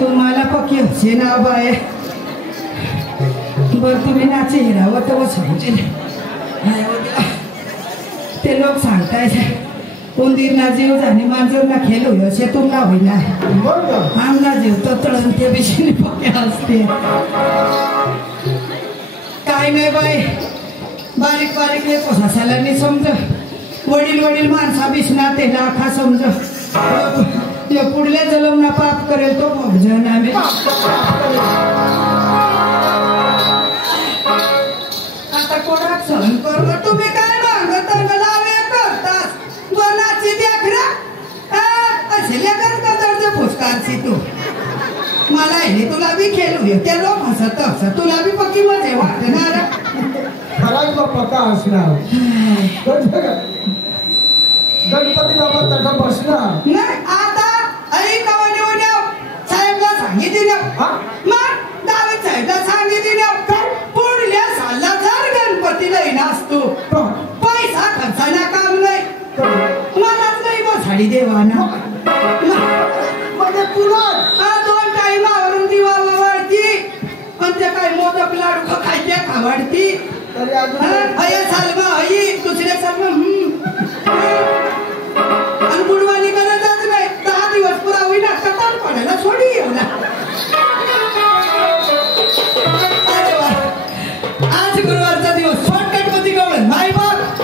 तुम्हाला पक्की हसे ना बाय बर तुम्ही नाचे हिरावं तर समजेल ते लोक सांगताय उंदीरना जीव जाणे मांजरना खेळ होई असे तुमला होईना आमला जीव तर तळण ते बिशीने पक्के असते काय नाही बाय बारीक बारीक ले कोसासाला नाही समज वडील वडील माणसा बिसना ते लाखा समज पुढल्या जलमना पाप करेल तो भोगजन आम्ही आता कोणाक सहन कर तुम्ही काय मागत लावे करतास कोणाची देखरा असे लेकर कदरचं फुसकारची तू मला हे तुला बी खेळू ते लोक हसत हसत तुला बी पक्की मजे वाटणार खराच पक्का असणार गणपती बाबा तसा बसणार नाही आता आई कवाने उड्या साहेबला सांगितली मग दावेद साहेबला सांगितली पुढल्या साला जर गणपतीला असतो पैसा खर्चाना काम नाही मलाच नाही बसाडी देवाना म्हणजे तुला 2 टाइमावरून दिवा वळती पण ते काय मोदक लाडू खायच्या खावाडती सालमा हई दुसऱ्या सालमा आणि बुडवानी गरजच नाही 10 दिवस पुरा होईना कटाल पडायला सोडी येऊ ना आज गुरुवारचा दिवस शॉर्टकट मध्ये गवळण माय बाप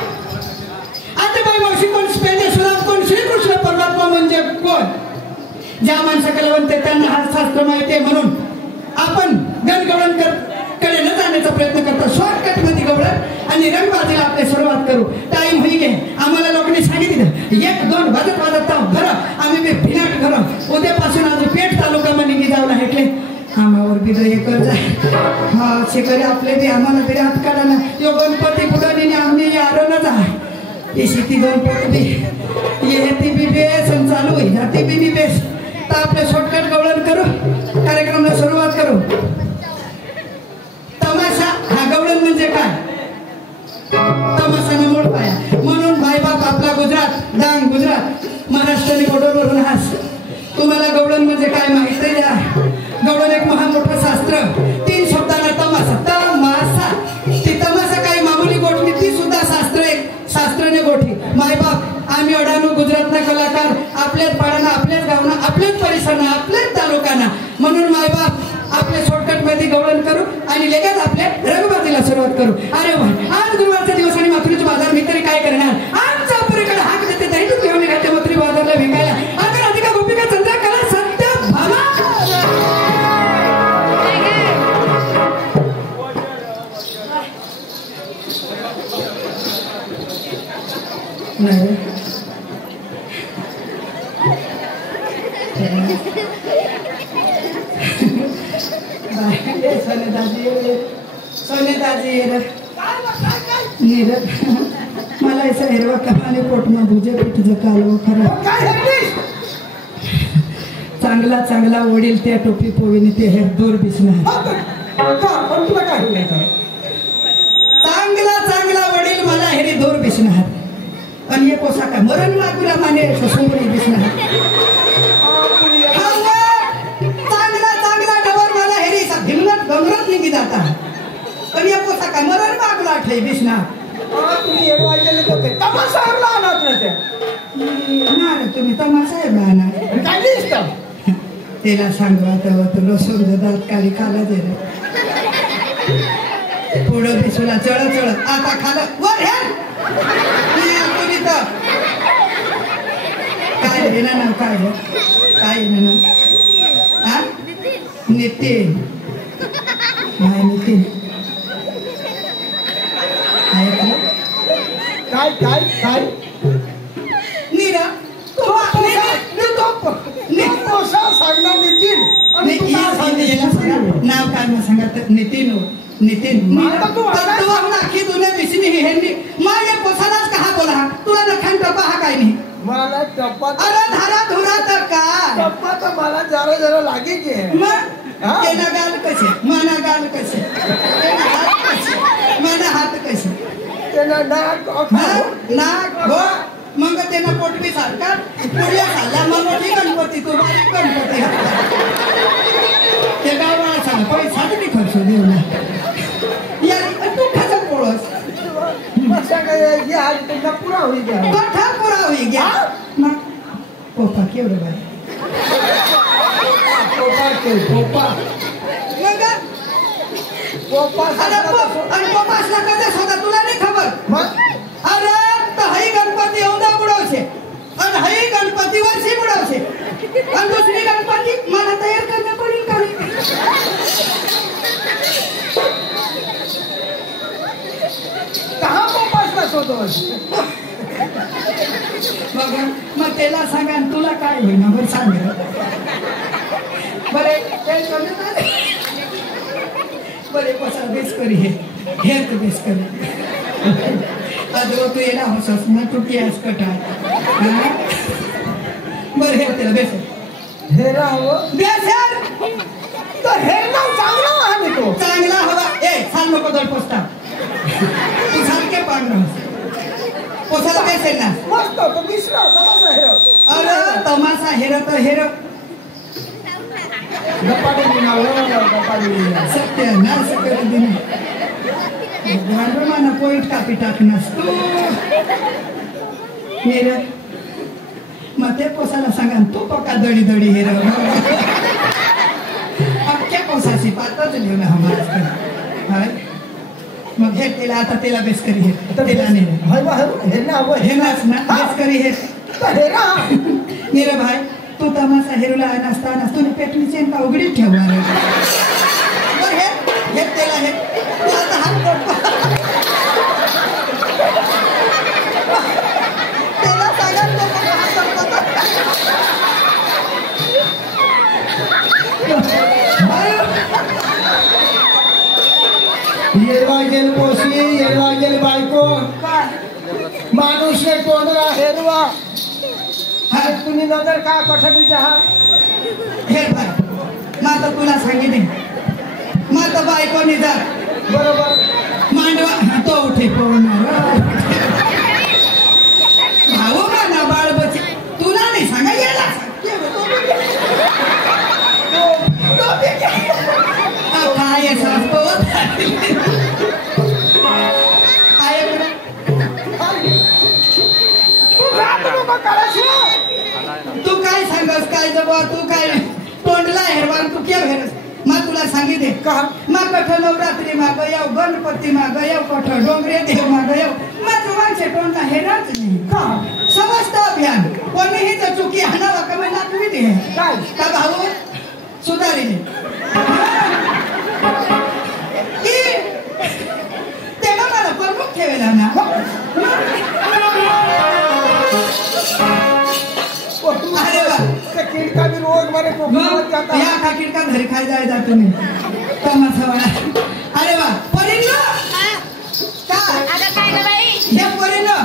आता बाई मावशी कोण स्पेनेश्वर कोण श्रीकृष्ण परमात्मा म्हणजे कोण ज्या माणसा कलावंत त्यांना हा शास्त्र माहिती आहे म्हणून आपण गणगवळण कडे न जाण्याचा प्रयत्न करतो शॉर्टकट मध्ये गवळण आणि रंगबाजीला आपले सुरुवात करू टाइम होई गे आम्हाला लोकांनी सांगितलं 1-2 वाजत बरं आम्ही बी भिनाट करू उद्यापासून आज पेठ तालुका मध्ये जाऊन हेटले आम्हावर बी हे कर जाय हा शिकारी आपले बी आम्हाला बी हात काढा ना यो गणपती बुडानी आम्ही यारो न जा ही शेती 2 पोट बी येती बी बेस चालू होई जाती बी बेस तर आपले शॉर्टकट गवळण करू कार्यक्रमाला सुरुवात करू तमाशा हा गवळण म्हणजे काय तमाशाने मूळ पाया म्हणून भाई बाप आपला गुजरात डांग गुजरात महाराष्ट्राने बॉर्डरवरून हास तुम्हाला गवळण म्हणजे काय माहिती आहे गवळण एक महामोठं शास्त्र 3 शब्दांना तमाशा तमाशा ती तमाशा काही मामूली गोष्टी ती सुद्धा शास्त्राने गोठी माय बाप आम्ही अडाणू गुजरातना कलाकार आपल्याच पाडाना आपल्याच गावना आपल्याच परिसरना आपल्याच तालुकाना म्हणून माय बाप आपले शॉर्टकट मध्ये गवळण करू आणि लगेच आपल्या रंगबाजीला सुरुवात करू अरे वा आज गुरुवारचा दिवस आणि मथुरीचा बाजार मी तरी काय करणार आमच्या पुरीकडे हाक देते दैनिक घेऊन घालते मथुरी बाजारला विकायला आता राधिका गोपिका चंद्रकला सत्य भामा नाही सोने दाजी नीरज मला ऐसा हिरवा कमाने पोटमा भुजे पिठीचं कालवं खरं चांगला चांगला वडील त्या टोपी पोवीने ते हेर दूर दिसणार चांगला चांगला वडील मला हेरी दूर दिसणार आणि एक पोसा काय मरण लागूला माने समोर दिसणार गंगरत निघी जाता पण या पोसा काय मरण मागला ठे बिसना तुम्ही एडवायजले होते तमाशा आणत नव्हते ना तुम्ही तमाशा आणणार काय दिसतं त्याला सांगवा तेव्हा तुला समजतात काली खाला दे पुढं बिसुला चळ चळ आता खाला वर तुम्ही तर काय आहे ना काय काय ना हा नितीन नाही नितीन काय काय काय नीरा सांगणार नितीन नाव काय मग सांगत नितीन नितीन नाखी तुला दिसली हे माझ्या पोसालाच का हा बोला तुला नखान टप्पा हा काय नाही मला टप्पा अरे धारा धुरा तर का टप्पा तर मला जरा जरा लागायचे तेना गाल कसे मना गाल कसे मना हात कसे तेना नाक हो मग तेना पोटबी सारखा पुढल्या खाल्ला मग मोठी गणपती तू बारीक गणपती बसू देऊ ना यार तू कसा पोळस पुरा होई गया कथा पुरा होई गया मग पोपा केवढं बाय पोपा आणि पोपा असला कधीच होता तुला नाही खबर अरे तर हई गणपती एवढा बुडवशे आणि हई गणपती वर्षी बुडवशे आणि दुसरी गणपती मला तयार करणं पडेल का कहा पोपासला शोधोस मग त्याला सांगा तुला काय होईल बरं सांग बरे बरे कसा बेस करी हे तो बेस करी आज तू येणार होसस ना तू कियास कटा बरं हे त्याला बेस हेरा हो बेस यार तो हेरना चांगला आहे तो चांगला हवा ए सांग नको दर पोस्ता तू सारखे पांढरा पोसाला बेस आहे ना मस्त तो मिश्रा तमाशा हेरो अरे तमाशा हेर तर हेर गप्पाडी सत्य ना सकत दिन भांडवमाना पोईट कापी टाकनास तू मेरे मग ते पोसाला सांगा तू पक्का दडी दडी हेर अख्ख्या पोसाची पातच लिहू ना हमारा मग हे तेला आता तेला बेस करी हे तेला नाही हेनाच ना बेस करी हे मेरा भाई तू तमाशा हेरूला नसताना तुने पेटली चेन का उघडी ठेवणार हे तेला हे तू आता हात तेला सांगा येरवा गेल पोशी येरवा गेल बायको माणूस ने तोंडला हेरवा तुम्ही नजर का कठडीचा हा हे भाई माता तुला सांगितले माता बायकोनी जा बरोबर मांडवा तो उठे पवणार भाऊ का ना बाळ बचे तुला नाही सांगा याला काय तू काय सांगस काय जबा तू काय तोंडला हेरवान तू क्या हेरस मग तुला सांगितले का मग कठ नवरात्री माग येऊ गणपती माग येऊ कठ डोंगरे देव माग येऊ मग माणसे तोंडला हेराच नाही का समस्त अभियान कोणीही जर चुकी हाणावा का मला तुम्ही दे काय का भाऊ सुधारिले तेव्हा मला प्रमुख ठेवेला ना अरे वा किडका भी रोज मारे या का किडका घरी खाय जायचा तुम्ही तमाशा वाला अरे वा पोरींनो का अगं काय गं बाई हे पोरींनो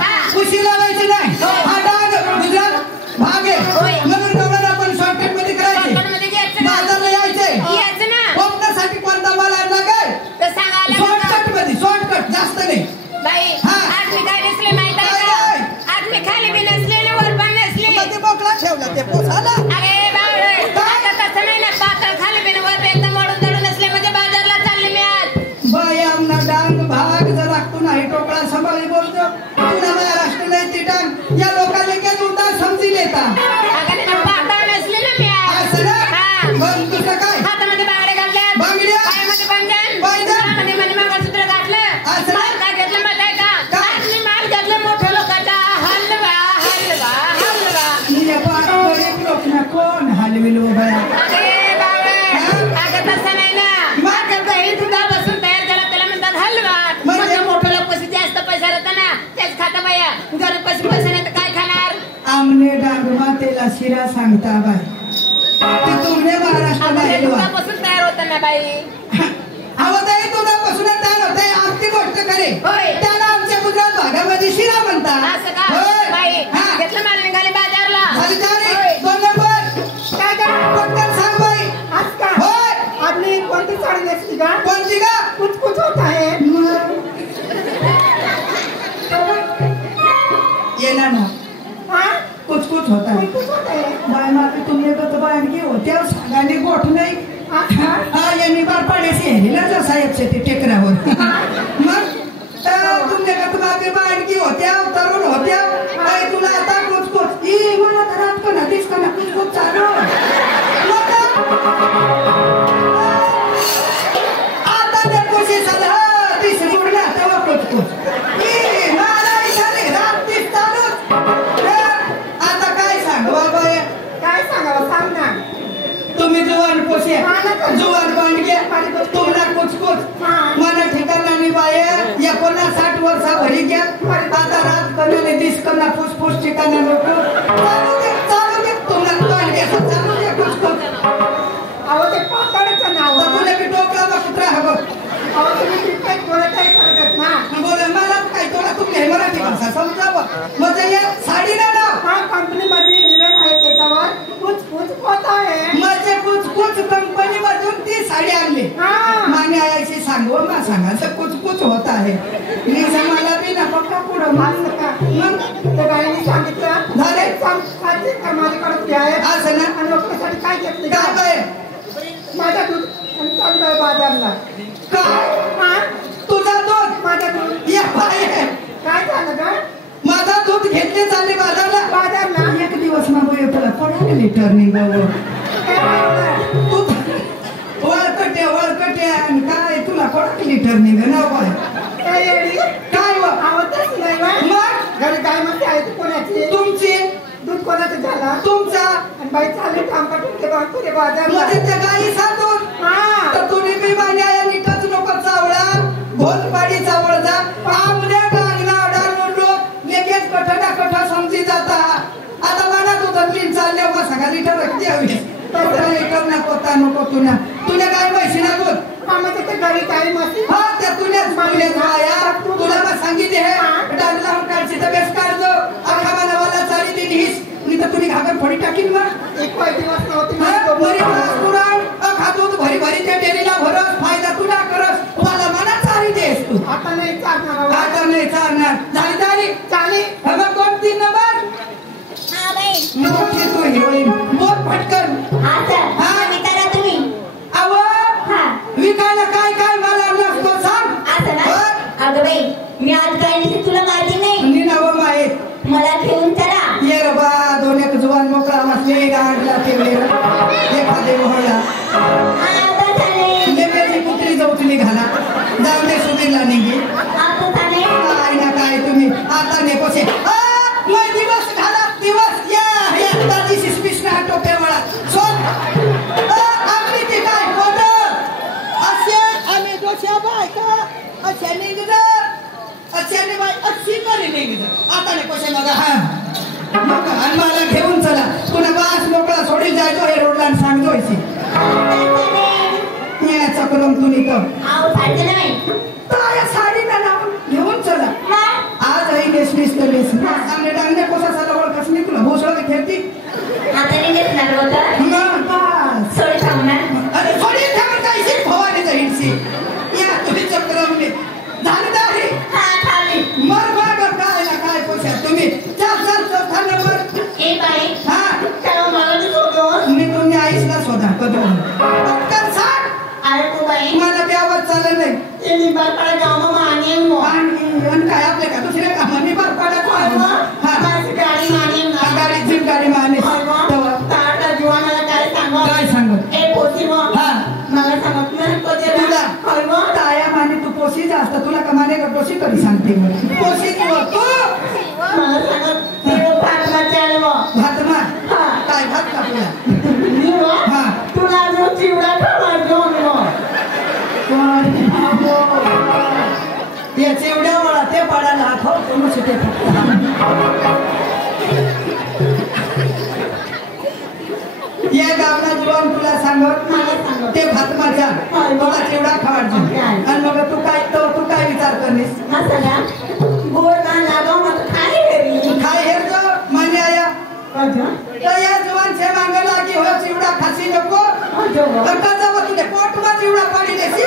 उशी लावायची नाही हा डाग गुजरात भागे म्हणून डोळ्याला आपण शॉर्टकट मध्ये करायचे बाजारला यायचे ना ओपनासाठी कोणता माल आणला काय तर सांगायला शॉर्टकट मध्ये शॉर्टकट जास्त नाही बाई आज मी काय नसले माहित आहे का आज मी खाली बी नसले ना वर पण नसले ते बोकला ठेवला ते पोसाला अरे बावळे आता तसं नाही ना पातळ खाली बी वर एकदम मोडून दडून नसले म्हणजे बाजारला चालले मी आज बाई आमना डांग भाग जर लागतो नाही टोकळा सांभाळी बोलतो तुला महाराष्ट्र नाही ती डांग या लोकांना काय मुद्दा समजी लेता अगं ते पातळ नसले ना मी आज असं ना मग तुझं काय हातामध्ये बांगड्या घातल्यात बांगड्या पायामध्ये पंजन पैंजण हातामध्ये मंगळसूत्र घातलं असं माल काय घेतलं माहित आहे का आज मी माल घेतलं मोठ्या लोकांचा हलवा हलवा हलवा तुझ्या गरीब लोक ना कोण हलविल बाया अरे बावळे अगं तसं नाही ना माल करता हे दुधापासून तयार केला त्याला म्हणतात हलवा म्हणजे मोठ्या लोक पैसे जास्त पैसा राहता ना तेच खाता बाया गरीब पैसे नाही तर काय खाणार आमने डांग मातेला शिरा सांगता बाई ते तुमने महाराष्ट्राला अगं हे हेलवा दुधापासून तयार होतं ना बाई हवं ते दुधापासून तयार होते आमची गोष्ट करे होय. त्याला आमच्या गुजरात भागामध्ये शिरा म्हणतात असं का होय. बाई हा. घेतलं माल निघाले बाजारला झाली तयारी? होय. 2 नंबर काय कर पटकन सांग बाई आज का होय आपली कोणती साडी नेसली का कोणती का कुछ कुछ होत आहे येणार ना हा कुछ कुछ होता है कुछ होत आहे बाय मागे तुमने तो बांधगी होते और सांगाने गोठ नहीं हा यांनी बार पाण्याची ह्याला जो साहेबचे ते टेकरावर मग तुमने का तुम्हाला बाणकी होत्या तरुण होत्या काय तुला आता कुचकुच ई मला घरात का नदीस का कुचकुच चालू आता ते कोशिश झाला तीस मुडला तेव्हा कुचकुच ई मला इथे रात तीस चालू आता काय सांगू बाबा काय सांगावं सांग ना तुम्ही जुवान पोसे जुवान बांडगे तुम्हाला कुचकुच मला ठिकाणा नाही बाया या 50-60 वर्षा भरी घ्या आता रात करणे दिस करना फुसफुस ठिकाणा नको चालू दे तुम्हाला बांडगे चालू दे कुचकुच अहो ते पाकाडचं नाव तुला की टोकला बा कुत्रा हवं अहो तुम्ही काय बोलत काय करत ना बोला मला काय तुला तुम्ही मराठी भाषा समजावं म्हणजे या साडीला नाव हा कंपनीमध्ये इंजिनियर आहे त्याच्यावर कुछ होत आहे माझे कुछ कंपनी मधून ती साडी आणली माने आयाशी सांगू मा सांगायचं कुछ होत आहे मी मला बी ना पक्का पुढं असं का मग त्या बाईने सांगितलं झाले माझ्याकडे आहे असं ना आणि लोकांसाठी काय घेतलं काय बाय माझ्या दूध आणि चालू बाय बाजारला काय तुझा दूध माझ्या दूध या बाय काय झालं का माझा दूध घेतले चालले बाजारला एक दिवस मागू तुला पडा लिटर निघावं तू वळकटे आणि काय तुला पडा लिटर निघ ना बाय काय आवडतच नाही मग घरी काय म्हणते आहे कोणाची तुमची दूध कोणाचं झाला तुमचा आणि बाई चालले कामका तुमचे बांधतो बाजार मध्ये त्या गाईचा दूध तर तुम्ही बी माझ्या निकच नको चावळा भोलपाडी चावळ जा आमल्या गांगना अडाल लगेच कठडा कठा समजी जाता आता मला दूध तीन चालले मग सगळा लिटर रक्ती हवी लिटर ना पोता नको तुला काय पैसे ना दूध आम्हाला ते घरी काही मशीन हा त्या तुला मग सांगितले हे डांगला काढची तर बेस काढतो अख्खा बनावाला चाली ती ढीस मी तर तुम्ही घागर फोडी टाकीन मग एक दिवस नव्हती अख्खा दूध भरी भरी त्या डेअरीला भरस फायदा तुला करस मला मना चाली देस तू आता नाही चालणार आता नाही चालणार झाली तारी चाली मग कोण 3 नंबर मोठी तू हिरोईन बोल पटकन विकायला काय काय मला नसतो सांग मी आज काय नाही तुला माहिती नाही नवं माहीत मला घेऊन चला ये रे बा दोन एक जुवान मोकळा बसले गाडला ठेवले एखादे मोहळा लेबेची कुत्री जाऊ तुम्ही घाला जाऊ दे सुधीरला निघी काय ना काय तुम्ही आता नेकोसे दिवस घाला दिवस या एकदाची शिस्पिस ना टोप्या वळा सोड आपली ती काय बोल असे आम्ही दोष्या बायका असे निघत असे बाय अशी करी निघत आता नेकोसे मग आणि मला घेऊन चला पुन्हा बास मोकळा सोडील जायचो हे रोडला सांगतोयची चक्रोम तुम्ही साडी ना घेऊन चला आज आई नेसलीस तर नेसली चांगले डांगणे कोसा साला ओळखस मी तुला भोसळ खेळती अरे सोडी ठेवून काय भवानी जाईची या तुम्ही चक्रोमने झाली मर मग काय ना काय पोषा तुम्ही चौथा नंबर मी तुम्ही आईसला शोधा कधून पटकन सांग मला द्यावं चाललं नाही काय आपल्या का दुसऱ्या कामाने गाडी जीप गाडी माने काय सांगत तुला ताया माने तू पोशी जास्त तुला का माने का पोशी कधी सांगते पोशी तू भातमा काय भात का तुला या चिवड्या वळा ते पाडायला हात सुटे या गावना जुळून तुला सांगत ते भातमाच्या तुला चिवडा खावायची आणि मग तू काय विचार करलीस काय हेर जो मान्य आया या जुवानचे मांग लागी हो चिवडा खासी नको तुझे पोटमा चिवडा पाडी देशी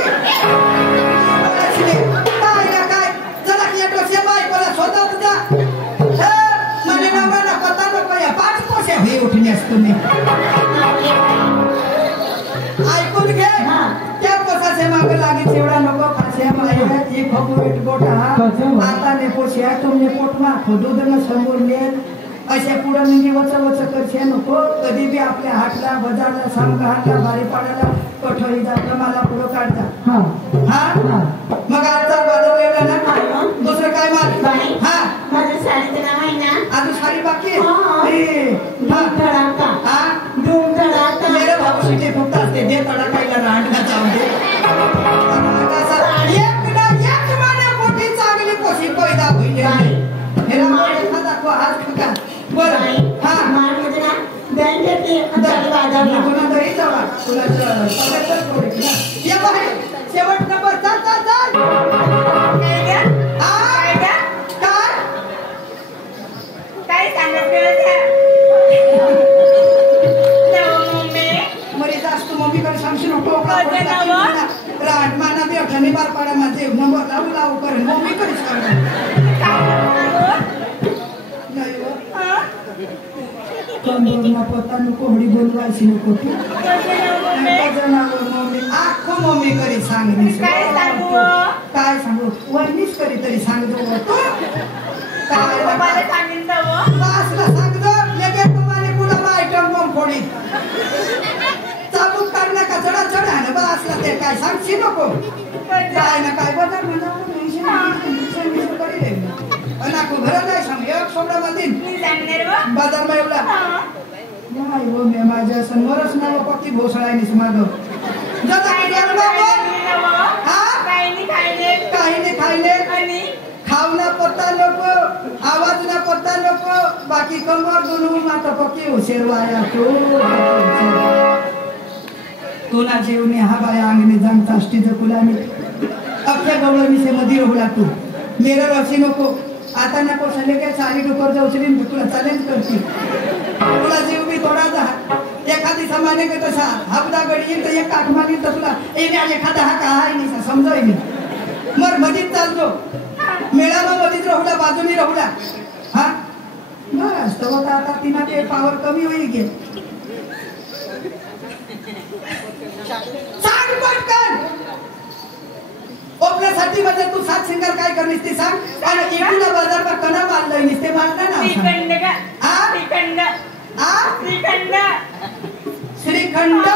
काय चला की टोसे बायकोला स्वतः तुझा मला नवरा पता नको या 5 पोसे हे उठण्यास तुम्ही ऐकून घे अगं लागेल एवढा नको खास्या माया एक खबू वेट गोटा आता ने पोसिया तुमने पोटमा दूध न समोर नेल अशा पुढे म्हणजे वच करशे नको कधी बी आपल्या हाटला बाजारला सामगाहाटला बारी पाडायला कठोरी जात मला पुढं काढता हा मग आजचा बाजार एवढा ना दुसरं काय मार हा माझं साडीचं नाव आहे ना अजून साडी बाकी मेरे भाऊ सिटी फक्त असते दे तडाकायला रांडला जाऊन दे एक माने मोठी चांगली पोशी पैदा होईल हेरा माने दाखवा आज खका बरं हा माझं ना बँकेत बाजारला कोणा तरी जावा कोणाचं सगळं थोडे या बाहेर शेवट नंबर चल चल चल काय सांगत मरी जास्त मम्मीकडे सांगशील नको राट माना बी अठ्ठाणी बार पाडा माझे नंबर लावू लावू करेन मम्मीकडे सांग पोतानु कोहडी बोलवायची नको तू मम्मी आखो मम्मी करी सांग काय सांगू वहिनीच करी तरी सांगतो तू काय सांगतो लेके तुम्हाला पुन्हा आयटम बम फोडी चाबूक काढण्या का चढा चढा ना बासला ते काय सांगशी नको काय ना काय बदल म्हणा नाको घर नाही सांग एक सोडा मध्ये बाजार मा एवढा नाही हो मी माझ्या समोरच नाव पक्की भोसळायनीस मागं काही नाही खायले खावना पत्ता नको आवाज ना पत्ता नको बाकी कमर दोन माता पक्की हुशेर वाया तुला जेवणे हा बाया अंगणे जाणता अष्टीचं कुलाने अख्ख्या गवळ विषय मध्ये राहू लागतो मेरा रसी नको आता नको सले काय सारी डोकर जाऊचली तुला चॅलेंज करते तुला जीव बी थोडा जा एखादी समाने का तसा हप्ता गडी येईल तर एक काठ मागेल तर तुला एखादा हा का हाय नाही समजाय नाही मर मधीच चालतो मेळावा मधीच राहुला बाजूनी राहुला हा बस तर आता तिना ते पावर कमी होईल गे सांग पटकन ओपण्यासाठी म्हणजे तू सात सिंगर काय करलीस ते सांग आणि एकूणा बाजार पर कणा मारलंय निस्ते मारलं ना श्रीखंड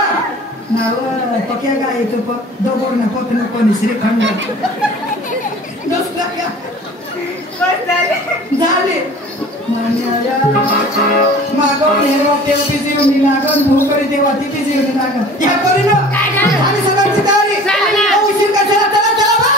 नाव पक्या काय येतो दोघोड ना पक नको श्रीखंड दुसरं झाले मागवून हेरवा तेव पिजी मी लागन भूकरी देवा ती पिजी लागन या करी ना आणि सगळ्यांची तयारी उशीर का चला चला चला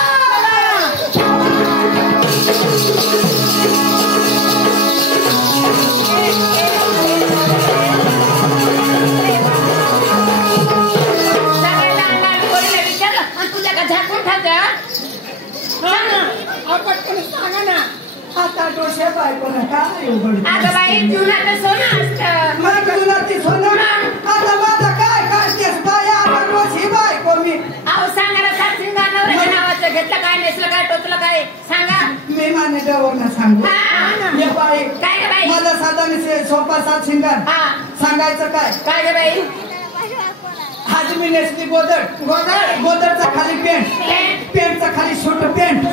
आता डोशा बायको ना काय उघड अगं बाई जीवनात सोनं असतं मग जीवनाची सोनं आता माझा काय करतेस बाया आता रोज ही बायको मी अहो सांगा सात सिंगार नवऱ्याच्या नावाचं घेतलं काय नेसलं काय टोचलं काय सांगा मी माने देवांना सांगू ये बाई काय ग बाई मला साधा सोपा सात सिंगार सांगायचं काय काय ग बाई आज मी नेसली गोदरचा खाली पॅन्ट पॅन्टचा खाली शूट पॅन्ट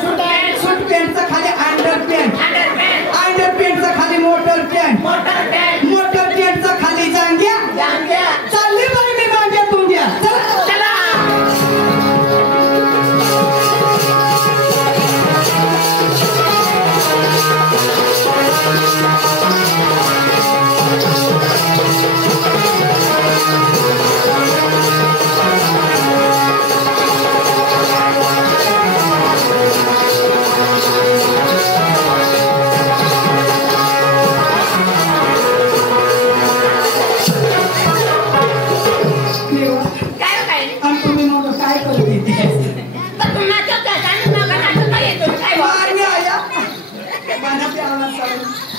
शूट पॅन्टचा खाली अंडर पॅन्ट अंडर पॅन्टचा खाली मोटर पॅन्ट मोटर पॅन्टचा खाली जांग्या चालली बाई मी मांग्या तुंग्या चला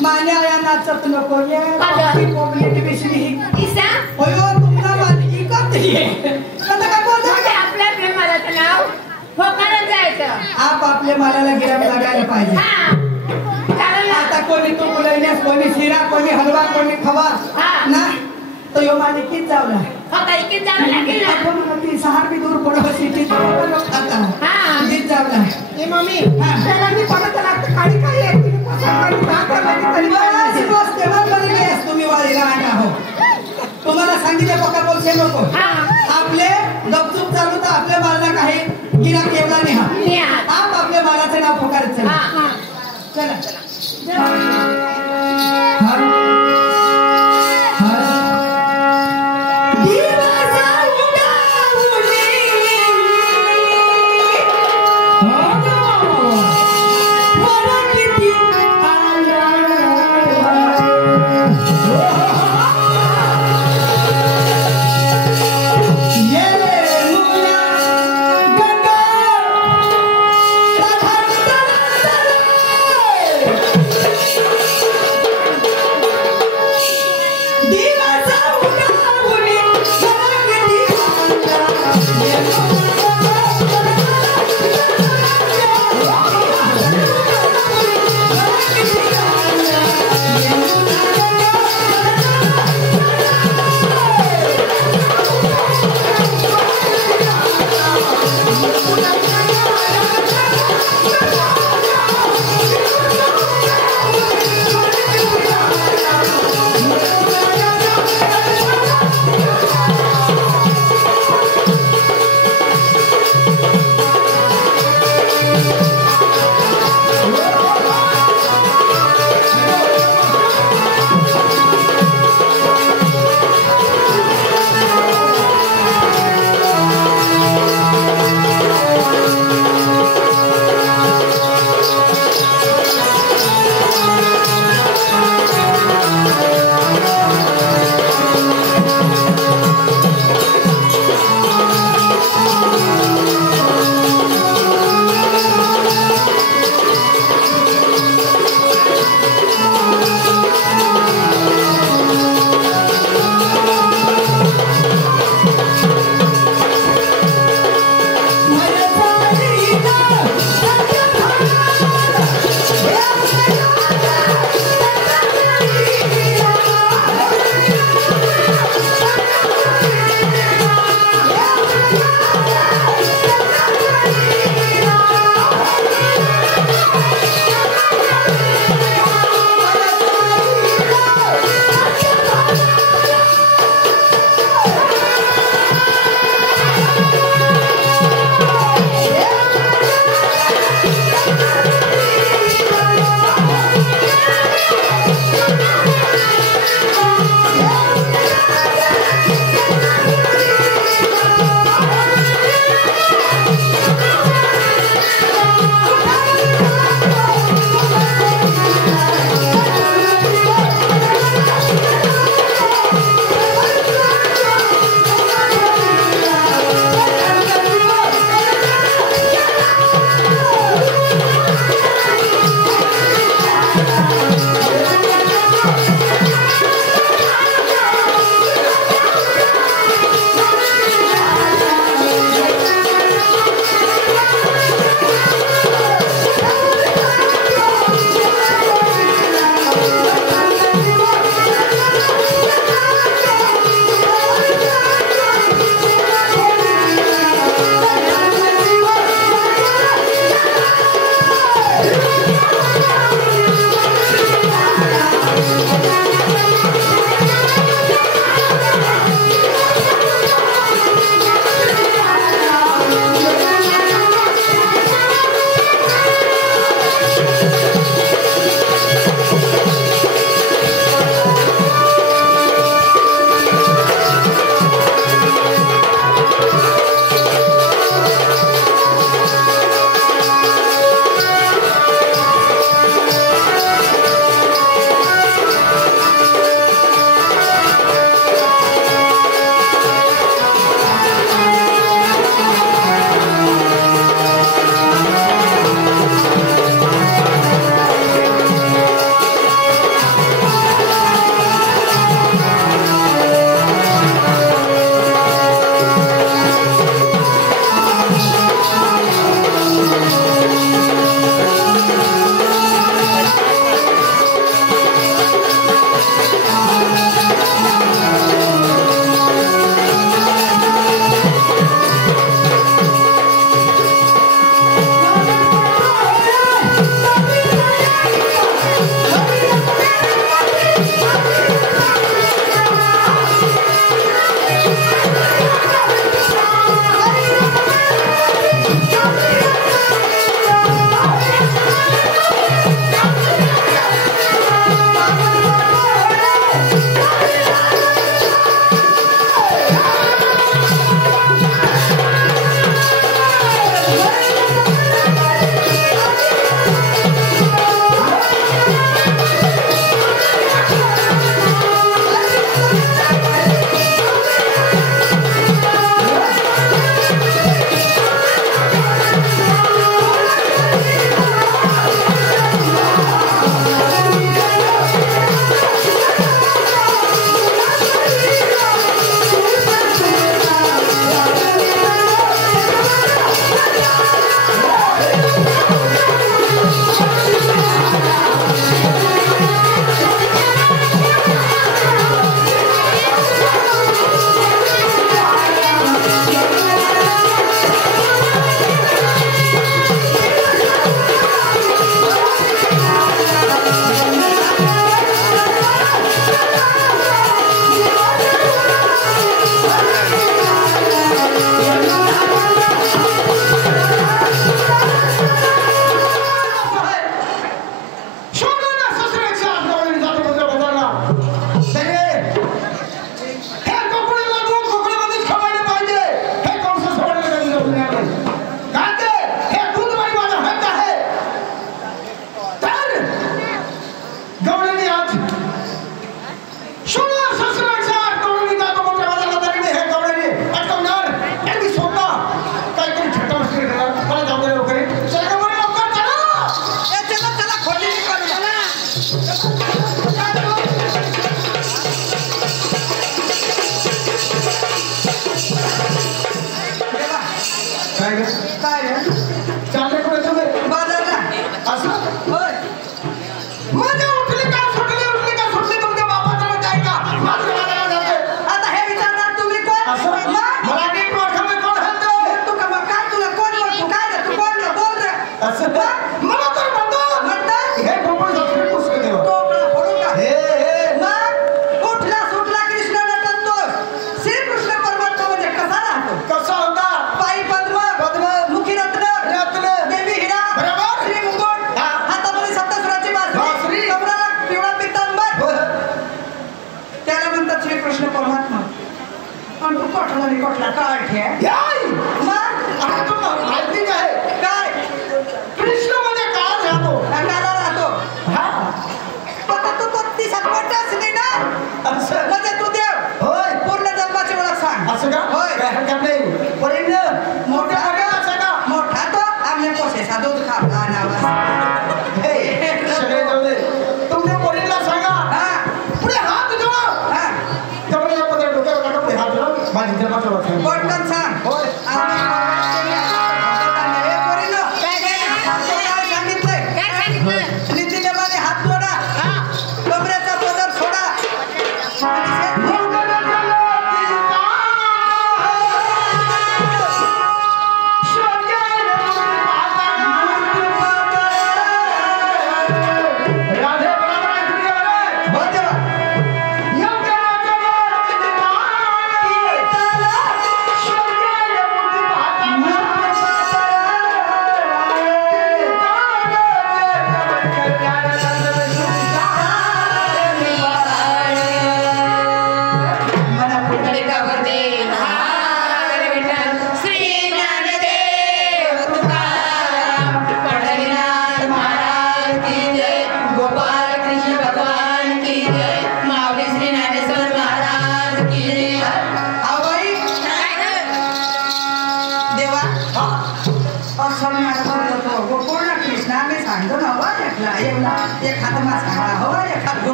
माने आया नाचत नको ये पब्लिक विषयी ईसा होयो तुमना मालकी करते आता काय बोलतो आपल्या प्रेमाचं नाव फोकारात जायचं आप आपल्या मालाला गिराक लागायला पाहिजे आता कोणी तू बोलण्यास कोणी शिरा कोणी हलवा कोणी खवा ना तो यो मालिकीत जावला हो काही की जावं लागेल आपण ती सहा बी दूर पडत सिटी हा. त्याला मी परत लागते काळी काय आहे तुम्ही पसंत करून टाका, म्हणजे तरी बस, बस, तेव्हा बरी नाही असतो मी वाळीला आणा हो. तुम्हाला सांगितलं पक्का बोलसे नको आपले गपचूप चालू तर आपल्या मालाला काही गिराक एवढा नाही आप आपल्या मालाचं नाव पुकारत चला चला पटकन सांग होय. काय सांगितलं नीतिनियमाने हात जोडा कमरेचा पदर सोडा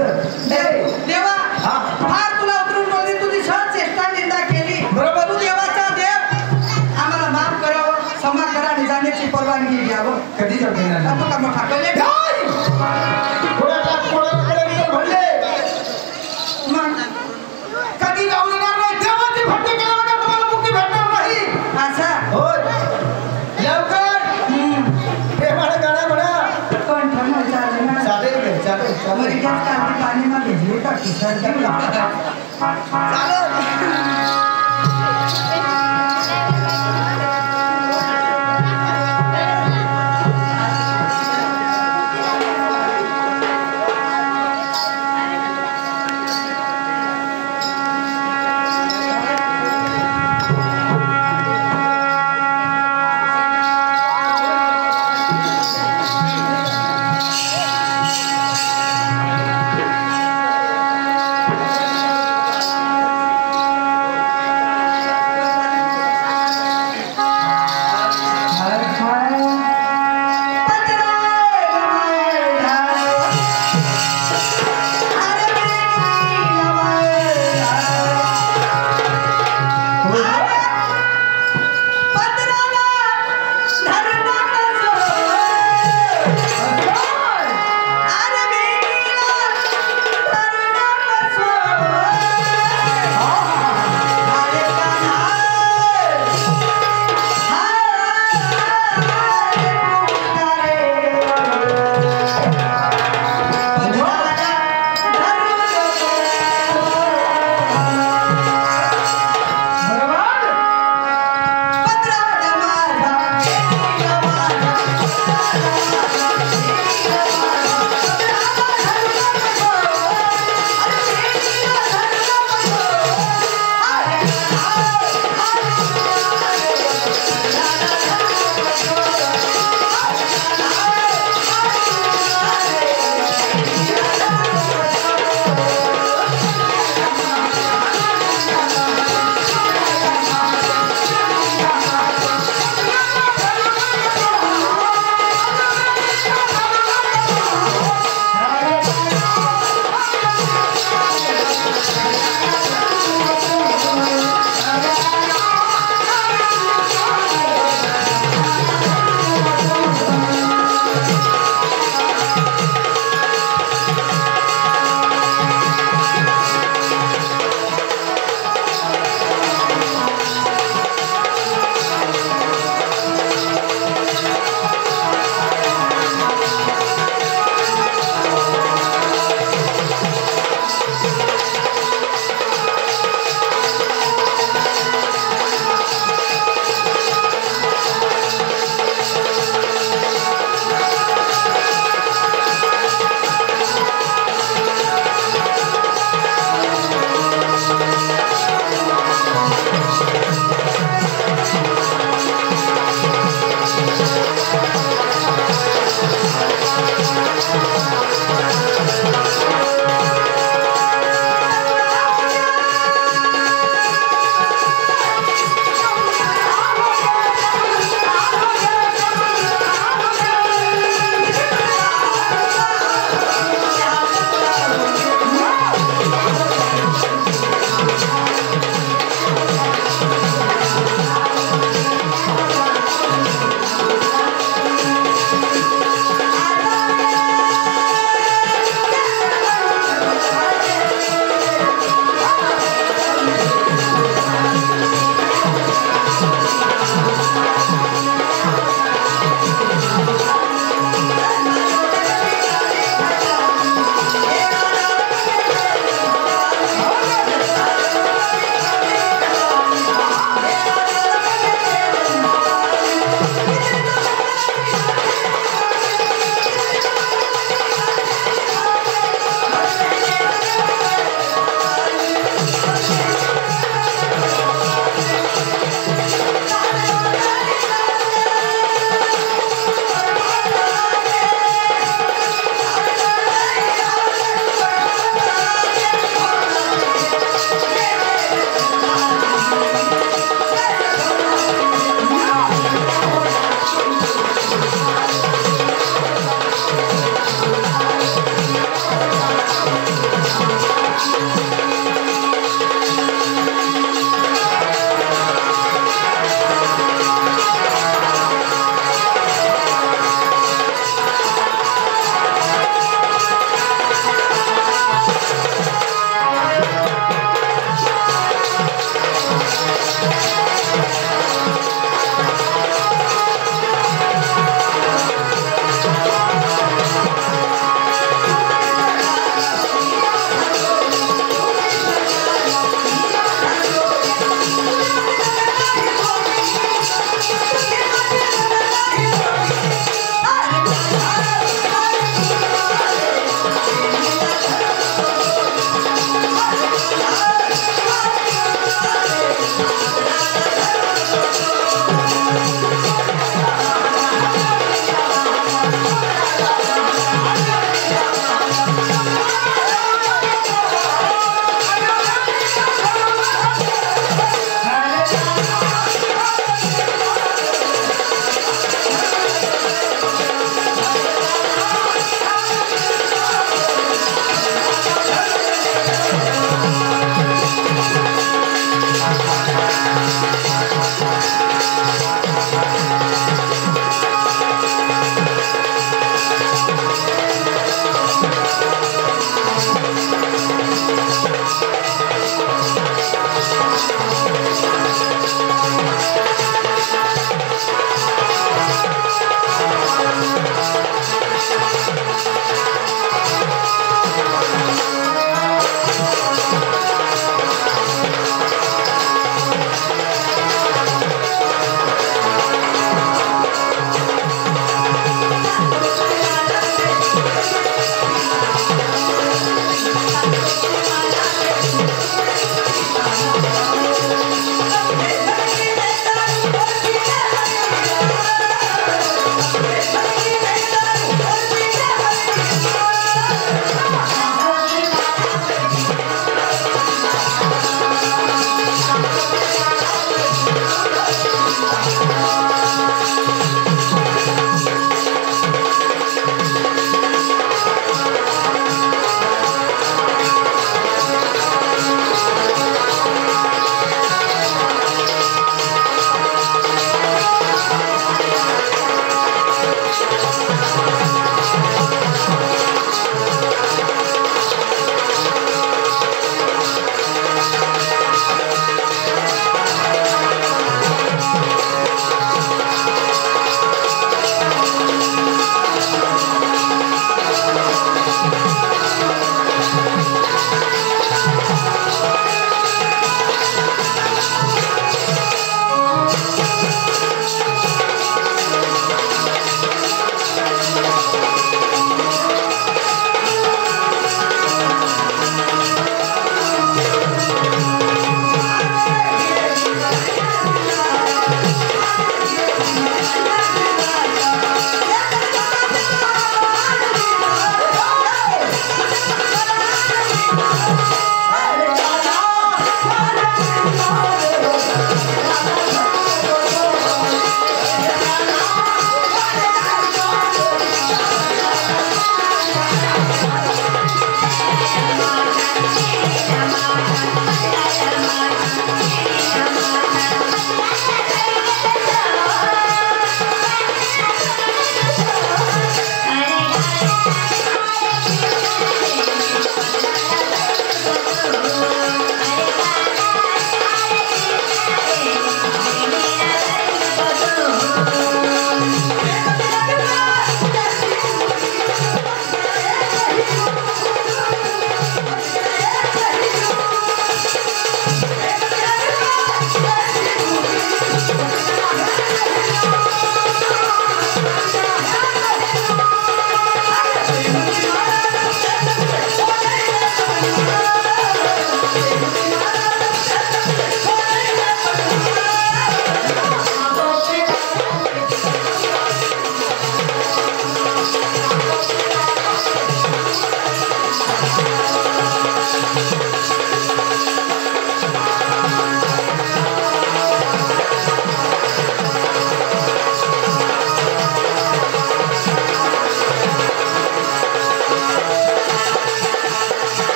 देवा फार तुला उतरून बोलली तुझी सहज चेष्टा निंदा केली बरोबर तू देवाचा देव आम्हाला माफ करावं क्षमा करा आणि जाण्याची परवानगी घ्यावं कधी जाते आता मोठा कले कधी जाऊ देणार नाही देवाची भक्ती केल्यावर का तुम्हाला मुक्ती भेटणार नाही असं होय लवकर प्रेमाने गाणं म्हणा पण ठरणार चालेल ना चालेल चालेल चालेल मरीच्याच कांदी पाणी मध्ये घेऊ टाकी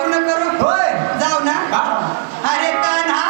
पूर्ण करू जाऊ ना अरे कान्हा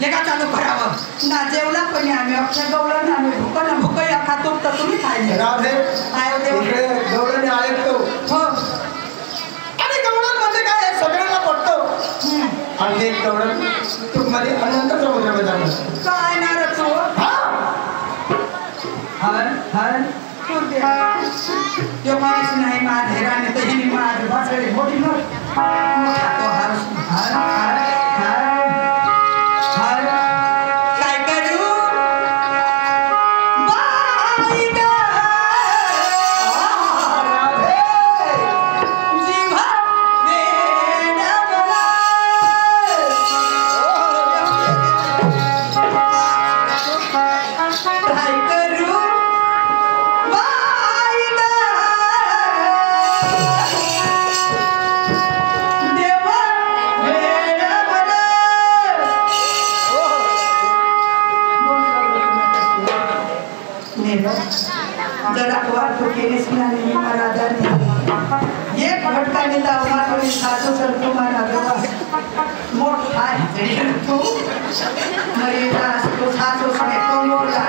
लेखा चालू करावं ना जेवला पण आम्ही अक्षर गवळण ना आम्ही भुक या खातो तर तुम्ही खायले राधे काय होते गवळण ऐकतो हो आणि गवळण म्हणजे काय सगळ्यांना पटतो आणि एक गवळण तुम्हाला अनंत समुद्र जाणार काय ना रे तू हर यो माणूस नाही माधेराने तर हिने माध बसले मोठी नो खातो हर काय करू बाई ग जीवा वेडवला काय करू बाई ग देवा वेडवला जरा वाटतो केलीस नाही महाराजांनी एक भटकाने दावमानोनी साधू सरतो माना गवा मोठा आहे तू मरीला असतो साधू सगळे कमोला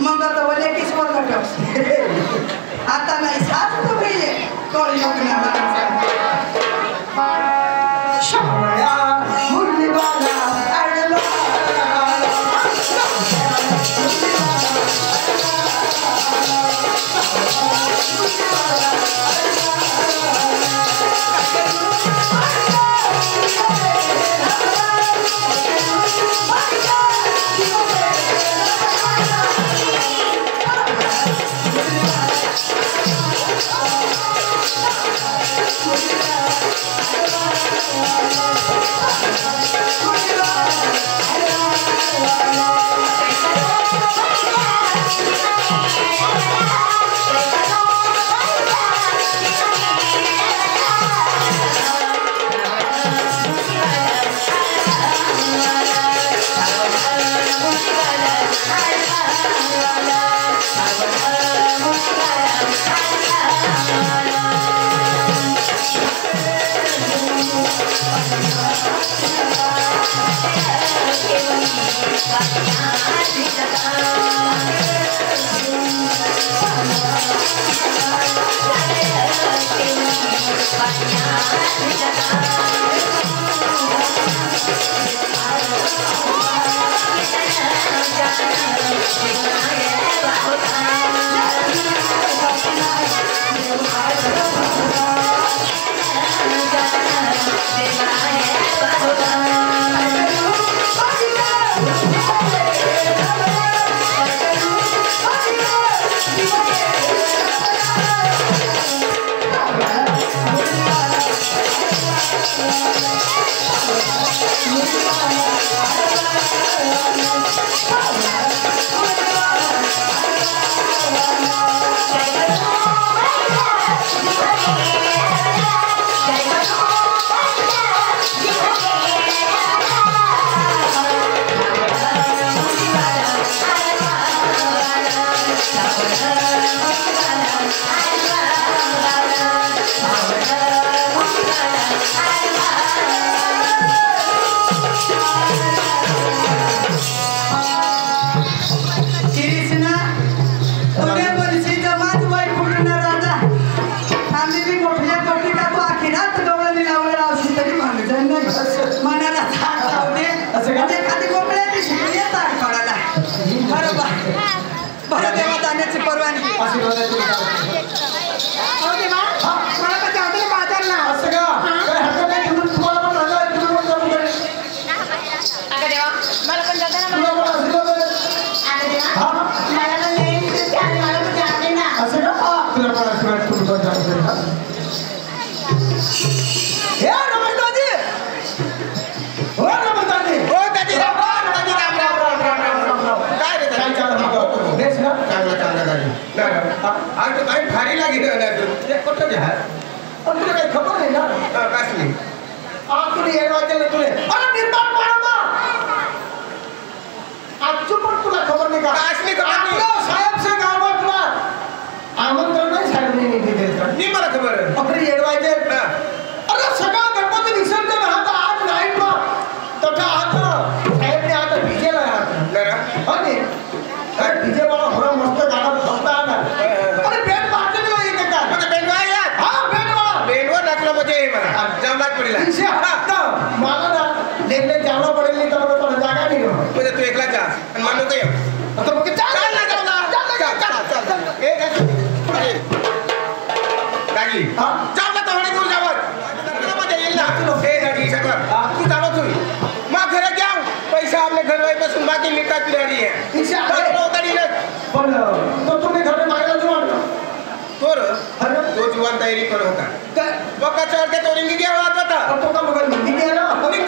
मग आता वले की स्वतः आता नाही साधू तो पाहिजे कोण योगना शाळा मुरलीवाला तयारी करू होता बघा चढ के तोरिंगी घ्यावा आता तो का मगर मंदी घ्यायला कोणी